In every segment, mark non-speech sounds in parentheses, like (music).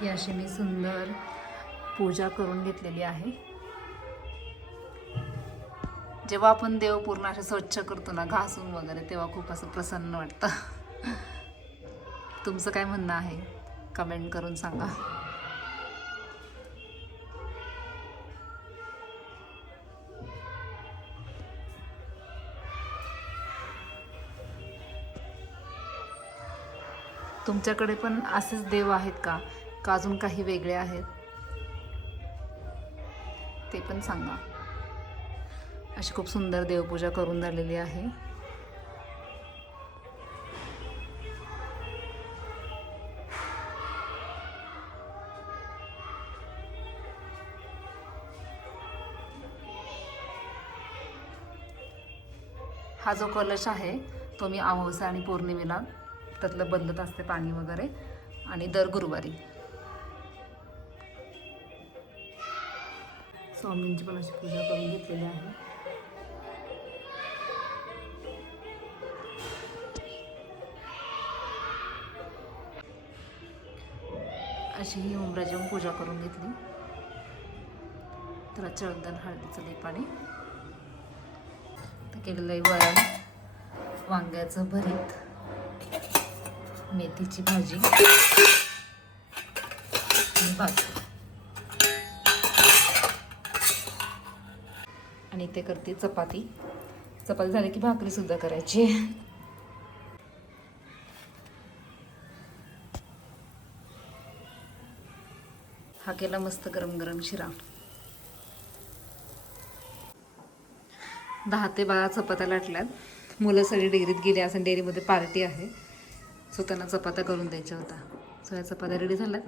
ही अशी मी सुंदर पूजा करून घेतलेली आहे. जेव्हा आपण देव पूर्ण असे स्वच्छ करतो ना घासून वगैरे तेव्हा खूप असं प्रसन्न वाटतं. तुमचं काय म्हणणं आहे? कमेंट करून सांगा. तुमच्याकडे पण असेच देव आहेत का? का अजून काही वेगळे आहेत? ते पण सांगा. अशी खूप सुंदर देवपूजा करून झालेली आहे. हा जो कलश आहे तो मी अमावस्या आणि पौर्णिमेला त्यातलं बदलत असते पाणी वगैरे आणि दर गुरुवारी. स्वामींची पण अशी पूजा करून घेतलेली आहे. अशी ही उमराची पण पूजा करून घेतली. तर चळदन हळदीचं लेपाने तर केलेलं आहे वरण. वांग्याचं भरीत. मेथीची भाजी. आणि भात ते करते चपाती. चपाती झाली की भाकरी सुद्धा करायची. हा केला मस्त गरम गरम शिरा. दहा ते बारा चपात्या लाटल्यात. मुलं सगळी डेअरीत गेली असं डेअरीमध्ये पार्टी आहे. सो त्यांना चपात्या करून द्यायच्या होत्या. सो या चपात्या रेडी झाल्यात.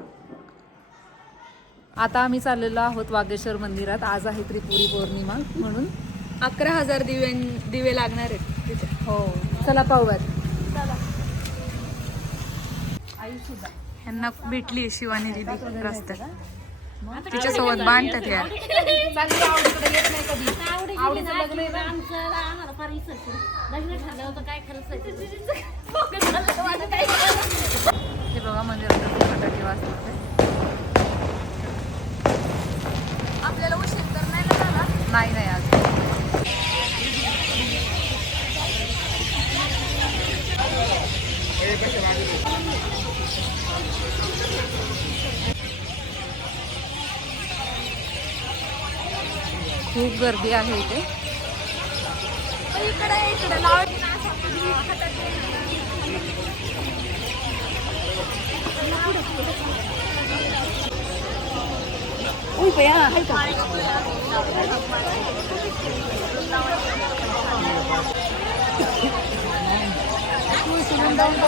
आता आम्ही चाललेलो आहोत वागेश्वर मंदिरात. आज आहे त्रिपुरी पौर्णिमा म्हणून. अकरा हजार दिवे दिवे लागणार आहेत तिथे. हो. चला पाहूयात. आई सुद्धा. ह्यांना भेटली शिवानी दिदी रस्त्यात. तिच्यासोबत बांधतात यार चांगली आवडीकडे येत नाही कधी. आवडीचं लग्न आहे ना? हे बघा मंदिरात खूप फटाके वाजतात आपल्याला उशीर तर नाही ना झाला नाही नाही आज खूप गर्दी आहे इथे. इकडे इकडे. लावत लाव उई बया हाय का बॅरगेट लावून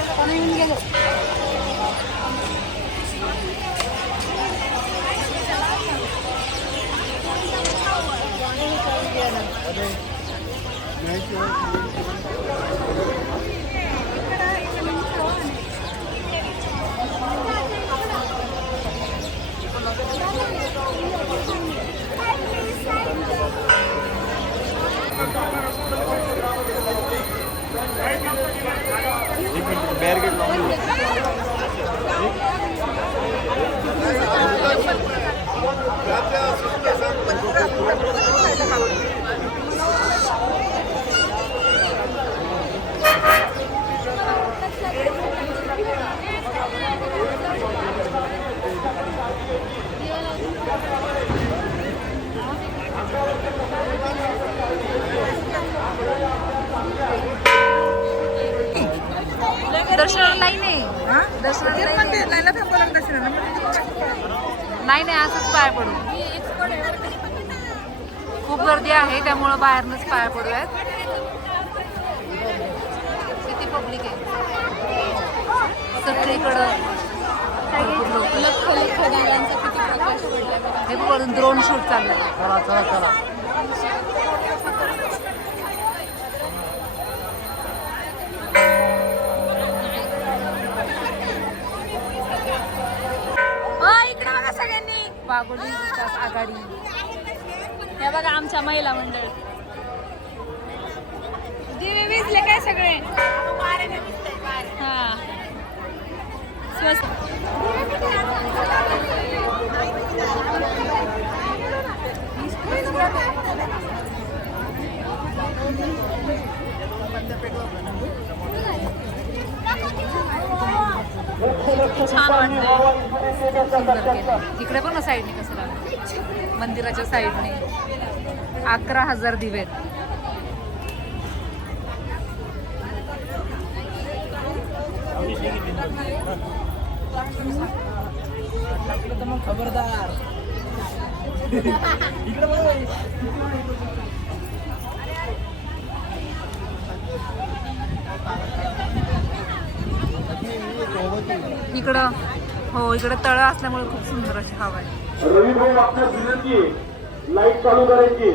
ಬ್ಯಾರಿಗೇಡ್ आहे त्यामुळं बाहेरनच पाया पडूयात. किती पब्लिक आहे? सगळीकडं हे बघ ड्रोन शूट चाललंय. चला चला चला. सगळ्यांनी. विकास आघाडी. हे बघा आमच्या महिला मंडळ. दिवे विजले काय सगळे? स्वस्त छान वाटतंय. तिकडे पण साईडने कसं लागतं मंदिराच्या साईडने. अकरा हजार दिवे. खबरदार इकडं हो इकडं तळ असल्यामुळे खूप सुंदर अशी हवा आहे. रवी भाऊ आपल्यास विनंती आहे लाइट चालू करायची.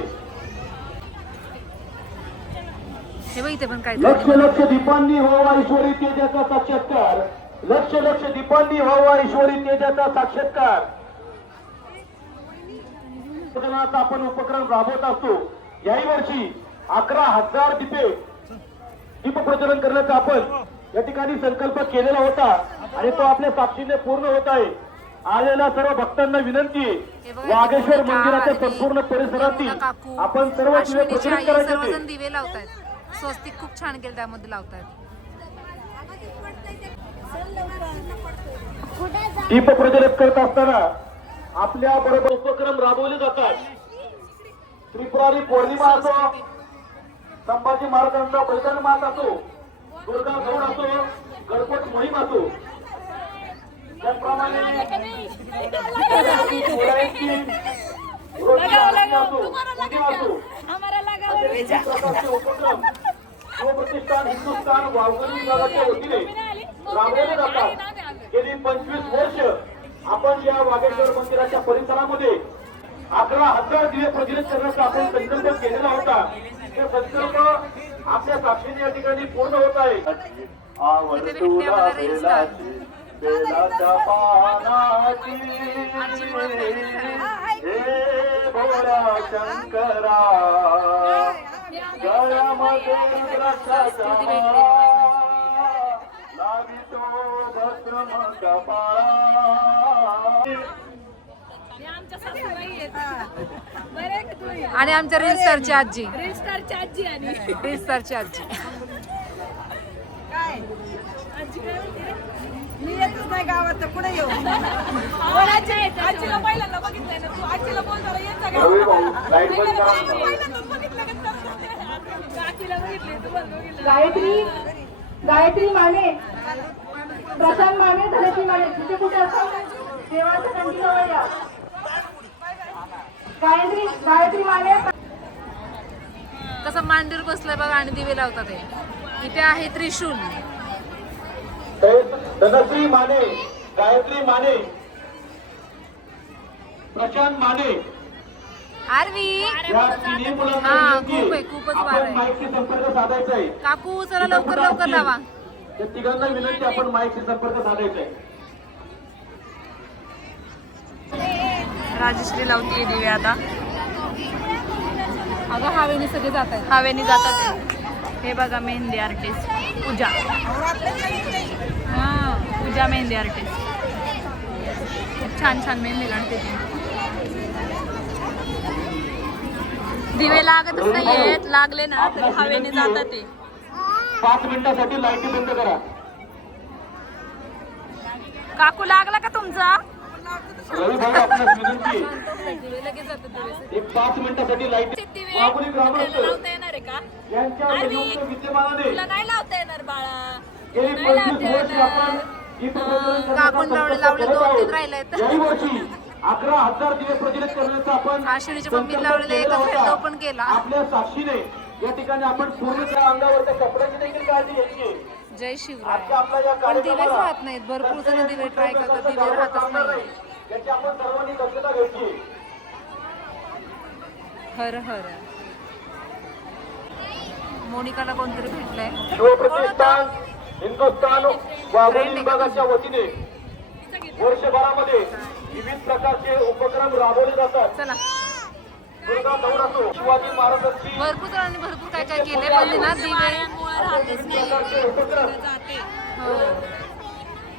हे बघ इथे पण काय लक्ष लक्ष दीपांनी व्हावा ईश्वरी तेजाचा साक्षात्कार. लक्ष लक्ष दीपांनी व्हावा ईश्वरी तेजाचा साक्षात्कार. आपण उपक्रम राबवत असतो याही वर्षी अकरा हजार दीपे दीप प्रज्वलन करण्याचा आपण या ठिकाणी संकल्प केलेला होता आणि तो आपल्या साक्षीने पूर्ण होत आहे. आलेल्या सर्व भक्तांना विनंती वागेश्वर मंदिराच्या संपूर्ण परिसरातील आपण सर्व दिवे आई, करायचे स्वस्तिक खूप छान केलं त्यामध्ये लावतायत. दीप प्रज्वलित करत असताना आपल्या बरोबर उपक्रम राबवले जातात. त्रिपुरारी पौर्णिमा असो संभाजी महाराजांचा बलिदान मास असो दुर्गा गौड असो गणपत मोहीम असो त्याचप्रमाणे (laughs) शिवप्रतिष्ठान हिंदुस्थान वाघोली विभागाच्या वतीने राबवले जातात. गेली पंचवीस वर्ष आपण या वाघेश्वर मंदिराच्या परिसरामध्ये अकरा हजार दिवे प्रज्वलित करण्याचा आपण संकल्प केलेला होता. ते संकल्प आपल्या साक्षीने या ठिकाणी पूर्ण होत आहे. आवड इथे भेटली तुला आम्हाला रील्स बेलाची बेलाच्या पानाची. भोळ्या शंकरा गळ्यामध्ये रुद्राक्षाचा लावितो कपाळा. आणि आमच्या रील स्टारची आजी. स्टारची आजी आणि रील स्टारची आजी. मी नाही गावात तर पुढे येऊ? आजीला पहिल्यांदा बघितलंय ना तू. आजीला बोल जरा येत जा बघितलं का तर? आजीला बघितलंय तू बघितलं गायत्री गायत्री माने. प्रशांत माने धनश्री माने. तिथे कुठे असतात देवाच्या कंठीजवळ या. गायत्री गायत्री माने. कसं मांडीवर बसलंय बघा आणि दिवे लावतात हे. इथे आहे त्रिशूल. धनश्री माने गायत्री माने प्रशांत माने. आरवी! या तिन्ही मुलांना हा, विनंती खूप आहे, आहे. खूपच वार आहे. संपर्क साधायचा आहे काकू चला लवकर लवकर लावा. या तिघांना विनंती आपण माईकशी संपर्क साधायचा आहे राजश्री लावतीये दिवे आता. अगं हवेने सगळे जात आहेत हवेने जातात. हे बघा मेहंदी आर्टिस्ट पूजा. हा पूजा मेहंदी आर्टिस्ट छान छान मेहंदी काढते ती. दिवे लागतच नाहीयेत लागले ना तरी हवेने जातात ते. पाच मिनिटासाठी लाईटी बंद करा. काकू लागला का तुमचा? रवी भाऊ आपल्यास विनंती आहे. दिवे लगेच जातात दिवे एक पाच मिनिटासाठी लाइट वाघोली ग्रामस्थ येणार आहे का यांच्या संयुक्त विद्यमानाने नाही लावता येणार बाळा गेली पंचवीस वर्षे आपण काकून लावले लावले करत दोन. तीन राहिलेत याही वर्षी अकरा हजार दिवे प्रज्वलित करण्याचा आपण लावलेला केलेला एकच होता. फेर तो पण केला. आपल्या साक्षीने या ठिकाणी आपण पूर्ण त्या अंगावरच्या कपड्याची देखील काळजी आहे. जय शिवराय आजच्या आपल्या या पण दिवेच कार्यक्रमाला राहत नाहीत भरपूर जण दिवे ट्राय करतात दिवे राहतच नाही याची आपण सर्वांनी दक्षता घ्यायची. हर हर मोनिकाला कोणतरी भेटलंय? शिवप्रतिष्ठान हिंदुस्थान वाघोली विभागाच्या वतीने वर्षभरामध्ये विविध प्रकारचे उपक्रम राबवले जातात. चला. शिवाजी महाराजांची भरपूर जणांनी भरपूर काय काय पण ना दिवे. उपक्रम.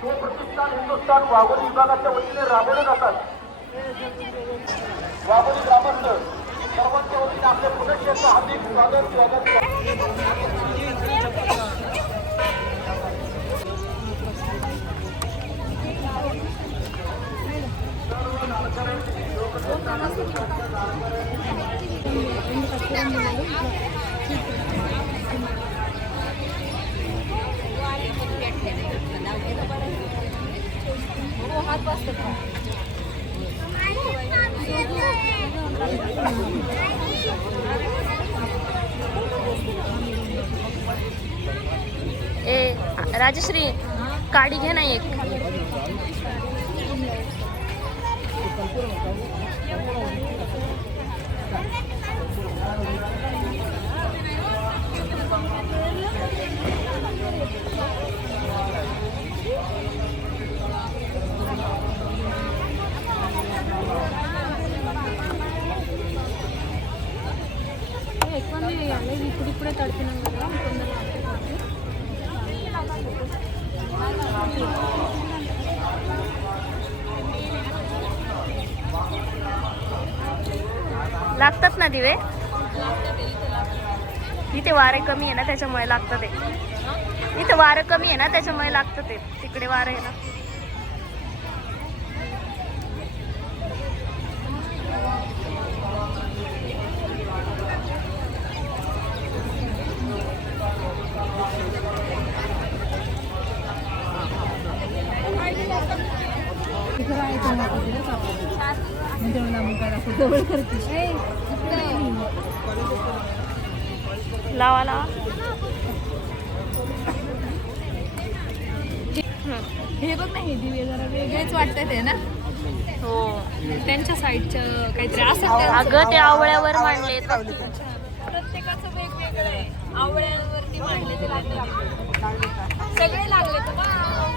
हे प्रतिष्ठान हिंदुस्थान वाघोली विभागाच्या वतीने राबवले जातात. वाघोली ग्रामस्थ सर्वांच्या वतीने आपल्या पुनक्षेत्र हार्दिक स्वागत स्वागत. राजश्री काडी घे ना एक. ना दिवे? इथे वारे कमी आहे ना त्याच्यामुळे लागतं ते. इथे वारं कमी आहे ना त्याच्यामुळे लागतं ते. तिकडे वारं आहे ना. लावा लावा. हे बघ ना हे दिवे जरा वेगळेच वाटतात ते ना? हो. त्यांच्या साईडचं काहीतरी असं अगं ते आवळ्यावर मांडले प्रत्येकाचं वेगवेगळं आहे. आवळ्यांवरती मांडले ते लागले सगळे लागले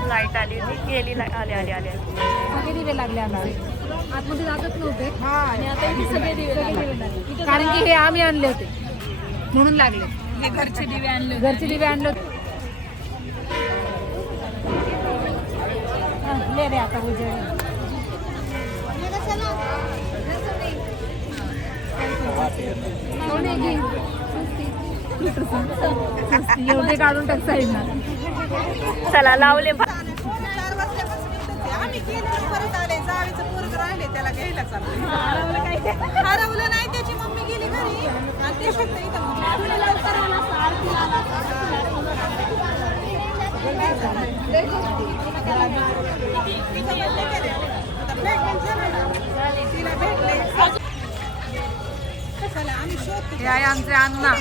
लाइट आली होती. गेली लाइट आले आले आले. सगळे दिवे लागले आमचे. आतमध्ये जातच नव्हते. आणि आता इथे सगळे दिवे लागले. इथे कारण की हे आम्ही आणले होते. म्हणून लागले. हे घरचे दिवे आणले होते. घरचे दिवे आणले होते. हा, ले रे आता उजेड एवढे काढून टाक साईडला चला लावले. भा- गेलो परत आले जावेचं पोरग राहिले त्याला घ्यायला चाललो. हरवलं नाही त्याची मम्मी गेली घरी. आणि ते फक्त इथं हे आहे आमचे अण्णा.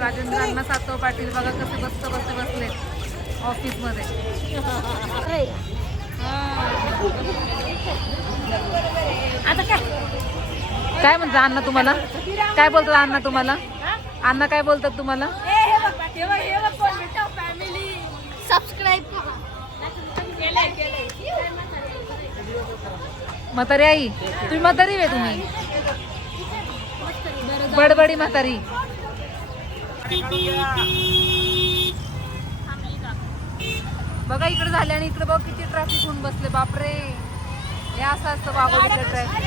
राजेंद्र अण्णा सातव पाटील बघा कसे बसत बसते बसले. ऑफिसमध्ये. (laughs) काय? म्हणतात अण्णा तुम्हाला? काय बोलतात अण्णा तुम्हाला? अण्णा काय बोलतात तुम्हाला? म्हातारी आई तुम्ही म्हातारी आहे तुम्ही? बडबडी म्हातारी. बघा इकडे झाले आणि इकडे बघ किती ट्रॅफिक होऊन बसले. बापरे. हे असं असतं बाबा ट्रॅफिक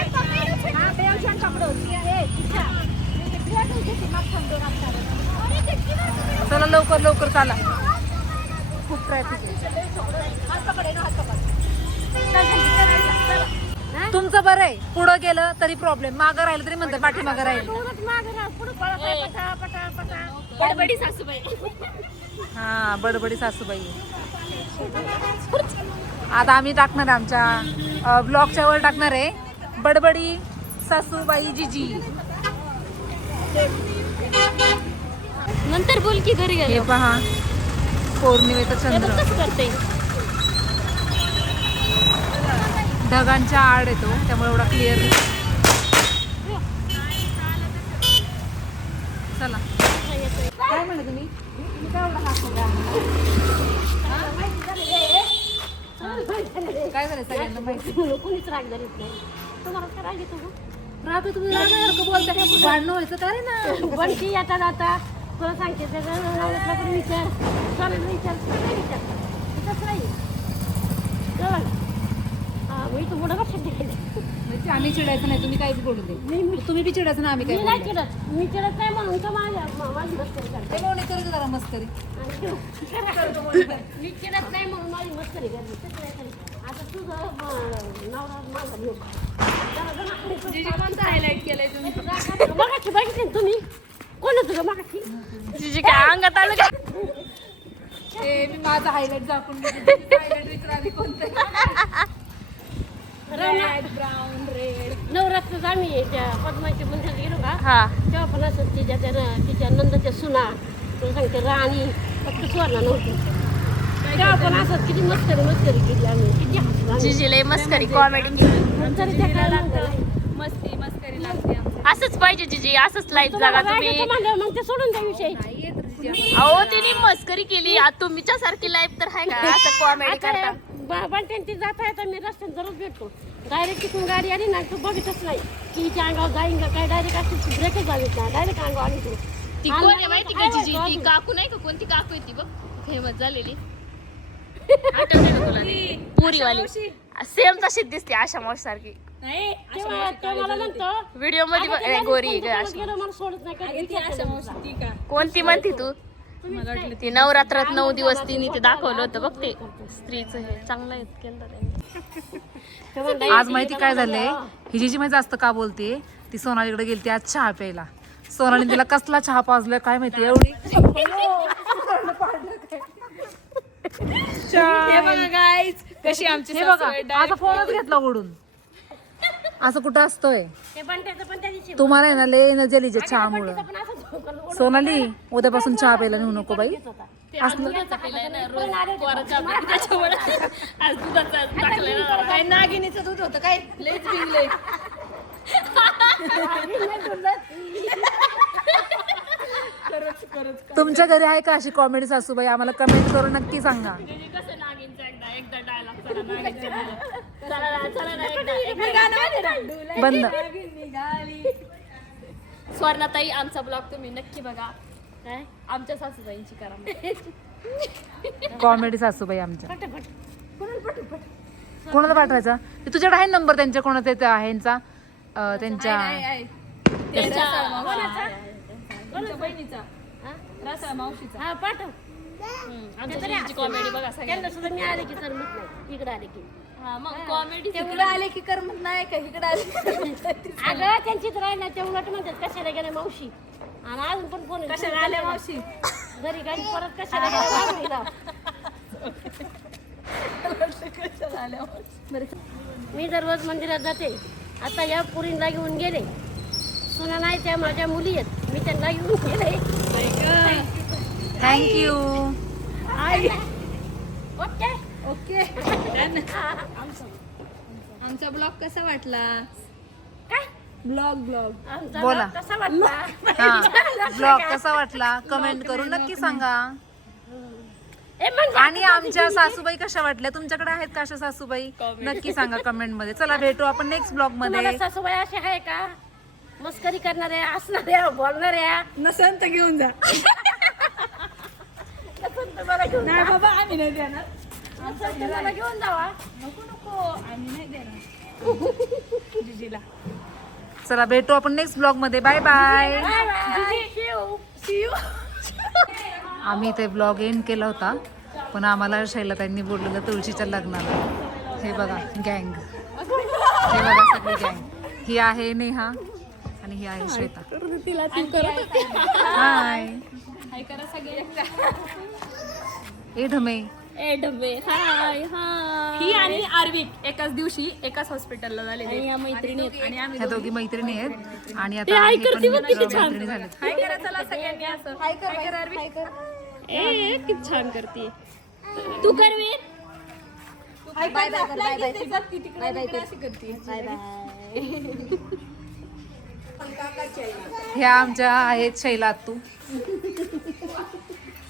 चला लवकर लवकर चाला. खूप ट्रॅफिक तुमचं बरं आहे. पुढं गेलं तरी प्रॉब्लेम मागं राहिलं तरी म्हणतात पाठीमागं राहील. बडबडी सासूबाई. हा बडबडी सासूबाई आता आम्ही टाकणार आहे आमच्या ब्लॉगच्या वर टाकणार आहे. बडबडी सासूबाई जिजी. नंतर बोल की घरी गेलो पहा पौर्णिमेचं चंद्र. करते. ढगांच्या आड येतो त्यामुळे एवढा क्लिअर चला. काय तुम्ही? काय झालं सगळ्यांना माहिती? (laughs) कोणीच राग धरीत नाही. तुम्हाला काय राग येतो राग तुम्ही रागासारखं बोलता काय? भांडणं व्हायचं काय ना. बनकी येता जाता. तुला सांगते त्याचा विचार. चालेल विचार. सगळे विचार. तसं नाही. कळलं हा मी तू मोठं लक्षात म्हणजे आम्ही चिडायचं नाही तुम्ही काहीच बोलू दे तुम्ही बी चिडायचं ना आम्ही मी काय नाही. चिडत. मी चिडत नाही म्हणून का माझ्या मा- माझी मस्करी करते. ते कोणी करू दे जरा मस्करी. मी चिडत नाही म्हणून माझी मस्करी करते. केलंय तुम्ही मगाशी बघितले ना तुम्ही कोण होतं ग मगाशी जिजी काय अंगात आलं का ते मी माझा कोणतं ब्राऊन रेड नवरात्रात आम्ही त्या पद्माच्या मंदिरात गेलो का? हा. तेव्हा पण असं तिच्या त्या तिच्या नंदाच्या सुना तुला सांगते राणी. फक्त सुवर्णा नव्हती. तेव्हा पण असं किती मस्करी मस्करी केली आम्ही. लय मस्करी कॉमेडी मस्ती मस्करी लागते असंच पाहिजे जिजी असंच लाईफ जागा तुम्ही. मग ते सोडून द्या विषय. अहो तिने मस्करी केली. आता तुमच्या सारखी लाईफ तर आहे का? असं कॉमेडी करता. बंट्यांची जात आहे तर मी रस्त्यात दररोज भेटतो. डायरेक्ट तिथून गाडी आली ना तू बघितच नाही. की हिच्या अंगावर जाईन का काय? डायरेक्ट अशी ब्रेकच झालीत ना डायरेक्ट अंगावर आली तू. ती कोण आहे माहिती का जिजी? ती काकू नाही का? कोणती काकू आहे ती बघ? फेमस झालेली. पुरीवाली. सेम तशीच दिसते आशा मावशी सारखी. तेव्हा ते मला म्हणतो व्हिडिओमध्ये गोरी कोणती म्हणती तू. ती? नवरात्रात नऊ दिवस तिने ते दाखवलं होतं बघ ते स्त्रीचं हे चांगलं आहे केलं त्यांनी. (laughs) आज माहिती काय झालंय? ही जी मी जास्त का बोलते ती सोनालीकडे गेली आज चहा प्यायला. सोनाली तिला कसला चहा पाजलाय काय माहिती एवढी? (laughs) कशी आमची हे बघा आता फोनच घेतला ओढून. असं कुठं असतोय? तुम्हाला आहे ना लय चहामुळं पण असं झोकलं. सोनाली उद्यापासून चहा प्यायला नेऊ नको बाई. असलं काय नागिनीचं दूध होतं काय? लयच (laughs) तुमच्या घरी आहे का अशी कॉमेडी सासूबाई? आम्हाला कमेंट करून नक्की सांगा. कसं नागिनचा एकदा (laughs) एकदा डायलॉग चला नागिनचा चला ना, चला ना, एकदा. बंद. स्वर्णाताई आमचा ब्लॉग तुम्ही नक्की बघा. काय? आमच्या सासूबाईंची करा कॉमेडी सासूबाई आमच्या. कोणाला पाठवायचा? ते तुझ्याकडे आहे नंबर त्यांच्या कोणाचा ते? आहे यांचा? अं, त्यांच्या हा कॉमेडी बघा सगळ्यांना. सुद्धा मी आले की तर मत नाही. इकडे आले की. हा मग कॉमेडी आले की करमत नाही का? इकडे आले (laughs) अगं त्यांची तर आहे ना ते उलट म्हणतात कशाला गेल्या मावशी? आणि अजून पण फोन कशाला आल्या मावशी? घरी गाडी परत कशाला गेल्या मावशीला? मी दररोज मंदिरात जाते. आता या पुरींना घेऊन गेले. सुना नाही त्या माझ्या मुली आहेत. मी त्यांना घेऊन गेले थँक्यू आई. ओके. ओके. आमचा ब्लॉग कसा वाटला? काय? Blog blog. आमचा बोला. भाग कसा वाटला? हा. ब्लॉग कसा वाटला? कमेंट करून नक्की सांगा. ए म्हणजे आणि आमच्या सासूबाई कशा वाटल्या? तुमच्याकडे आहेत का अशा सासूबाई? नक्की सांगा कमेंटमध्ये चला भेटू आपण नेक्स्ट ब्लॉग तुम्हाला मध्ये सासूबाई असे आहे का? मस्करी करणाऱ्या हसणाऱ्या बोलणाऱ्या. नसेल तर घेऊन जा. नसेल तर मला घेऊन नाही बाबा आम्ही नाही देणार. नसेल तर मला घेऊन जावा नको नको. आम्ही नाही देणार. जिजीला (laughs) चला भेटू आपण नेक्स्ट ब्लॉगमध्ये. Bye bye bye bye Shiv आम्ही इथे ब्लॉग एंड केला होता. पण आम्हाला शैलताईंनी बोललेलं तुळशीच्या लग्नाला. हे बघा गँग हे बघा सगळी गँग ही आहे नेहा. आणि ही आहे श्वेता. हाय. ए ढमे ए डबे हाय हाय. ही आणि आर्विक एकाच दिवशी एकाच हॉस्पिटलला झालेले या मैत्रिणी आणि आम्ही ह्या दोघी. मैत्रिणी आहेत. आणि आता हे पण मैत्रिणी झालेत. हाय करा चला सगळ्यांनी असं. हाय कर हाय कर आर्विक ए किती छान करते तू कर Veer. Bye bye bye bye तिकडे तिकडे अशी करते बाय. ह्या आमच्या आहेत शैला आत्तू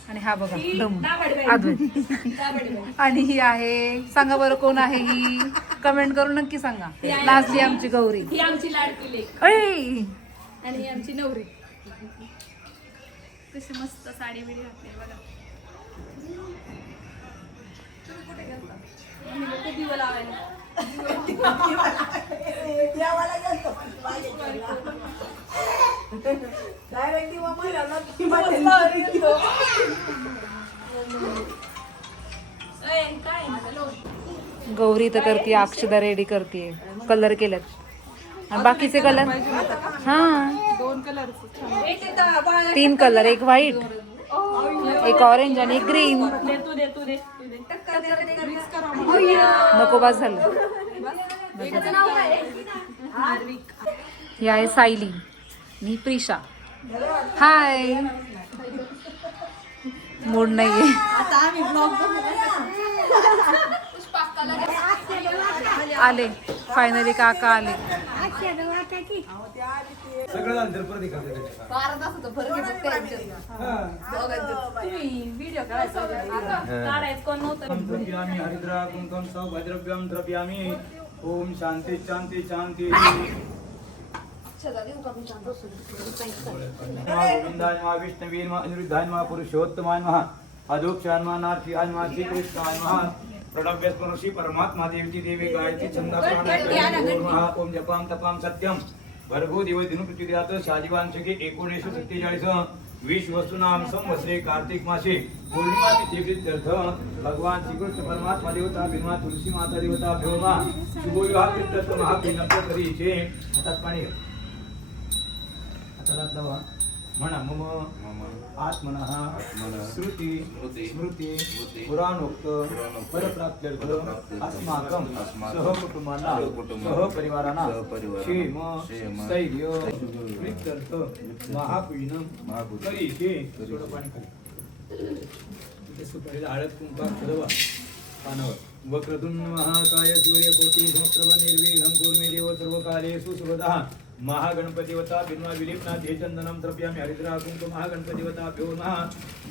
आणि हा बघा डम अद्वैत. आणि ही आहे सांगा बरं कोण आहे ही? कमेंट करून नक्की सांगा. लाजली आमची गौरी. ही आमची लाडकी लेक आणि ही आमची नवरी. कशी मस्त साडी बिडी घातली बघा. आम्ही लोकं दिवा लावायला. गौरी तर करते अक्षदा रेडी करते कलर केलेत आणि बाकीचे कलर? हा. दोन कलर. तीन कलर एक व्हाईट. एक ऑरेंज आणि एक ग्रीन नको बस झालं. ही आहे सायली. मी प्रिशा. हाय मूड नाहीये. आले. फायनली काका आले. द्रव्यामि हरिद्रा कुंकम सौभद्रव्यम द्रव्यामि. ओम शांती शांती शांती. गोविंदाय मा विष्णवीर मा अनिरुद्धाय मा पुरुषोत्तमाय मा अधोक्षाय मा नार्थियाय मा श्रीकृष्णाय मा प्रणव्य स्मरषि परमात्मा देवती देवी गायत्री छंदा प्राणायाम ओम जपाम तपाम सत्यम। भर्गो दिव दिनु पृथ्वीयात शाजीवांशके एकोणीसशे सत्तेचाळीस। वीस वस्तुनाम संवत्सरे कार्तिक मासे। पौर्णिमा तिथीर्थ भगवान श्रीकृष्ण परमात्मा देवता भीमा तुलसी माता देवता भ्योमा शुभविवाह तीर्थ महापिनप्य करीचे हातात पाणी. हाताला लावा। म्हणा मम आत्मनः श्रुती स्मृती पुराणोक्त परप्राप्त्यर्थ अस्माकं सहकुटुंबांना सहपरिवारांना क्षेम स्थैर्य थोडं पाणी खाली इथे सुपारीला हळद ठरवा. पानावर. वक्रतुंड महाकाय सूर्यकोटी समप्रभ निर्विघ्नं कुर्मे देव सर्वकार्येषु सर्वदा महागणपतिवता बिन्वा विलिप्नाथ हे चंदनं द्रव्यामि हरिद्रा कुंकुम महागणपतिवता भ्यो नः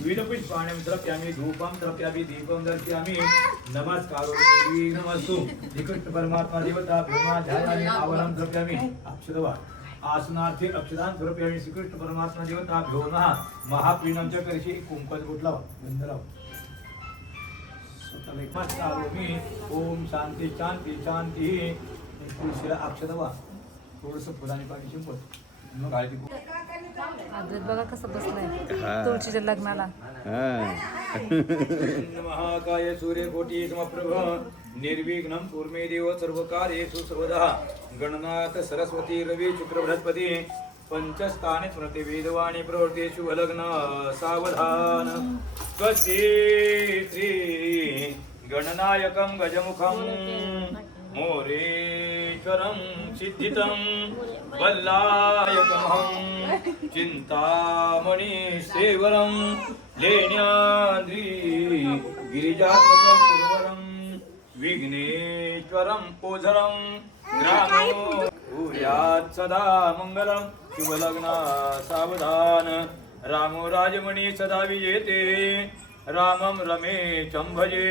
विलपुष्पाण्यं द्रव्यामि धूपं द्रव्यामि दीपं दर्शयामि नमस्कारो नमस्तु। श्रीकृष्ण परमात्मा देवता भ्यो नमः ध्यायामि आवनं द्रव्यामि। अक्षरवा आसनार्थे अक्षदान द्रव्यामि श्रीकृष्ण परमात्मा देवता भ्यो नः महाप्रीणं च करिषे कुंकवाचा बोट लावा गंध ओम शांती शांती शांती। तुळशीला अक्षरवा थोडस फुलाने पाणी शिंपत मग हळदी कुंकू. अद्वैत बघा कसं बसलाय. तुळशीच्या लग्नाला. (laughs) महाकाय सूर्यकोटी समप्रभ निर्विघ्नं कुर्मे देव सर्वकार्येषु सर्वदा. गणनाथ सरस्वती रवी शुक्र बृहस्पती पंचस्थाने स्मृती वेदवाणी प्रवृत्ती शुभलग्न सावधान। स्वस्ति श्री गणनायकं गजमुखं मोरेश्वरं सिद्धितं वल्लायकमहं चिन्तामणिसेवरं लेण्याद्रि गिरिजात्मकं सुरवरं विघ्नेश्वरं ओझरं ग्रामो भूयात् सदा मङ्गलं शुभलग्ना सावधान। रामो राजमणि सदा विजेते। रामं रमेशं भजे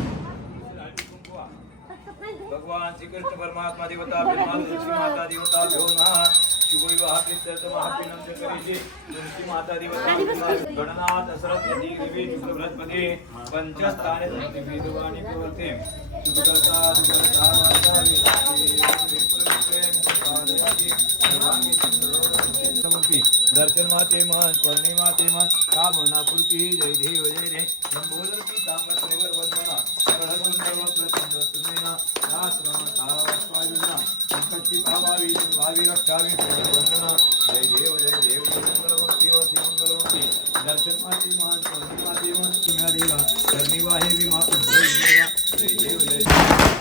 भगवान श्री कृष्ण परमात्मा देवता माता देवता माता देवता गणनाथ सरस्वती देवी बृहस्पती पंचस्थाने वेदवाणी प्रवर्ते वाचा दर्शन माते मन स्वर्णी माते मन कामना पूर्ती जय देव जय रे लंबोदर पीतांबर श्रीवर वंदना शरणगंधर्व प्रचंड सुमेना नाश्रम तावायुना संकटी भावावी भावी रक्षावी वंदना जय देव जय देव मंगलमूर्ती व मंगलमूर्ती दर्शन माते मन स्वर्णी माते मन तुम्हाला देवा धरणी वाहे विमा जय देव जय देव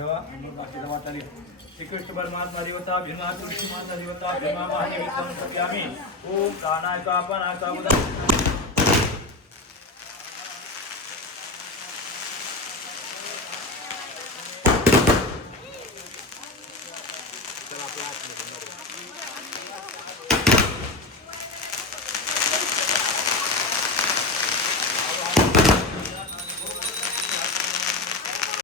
फेडायचं ठेवा मग बाकीला श्रीकृष्ण परमात्मा देवता भीमा तुलसी माता देवता भीमा महादेवी आम्ही. ओम प्राणाय कापनाय सावधान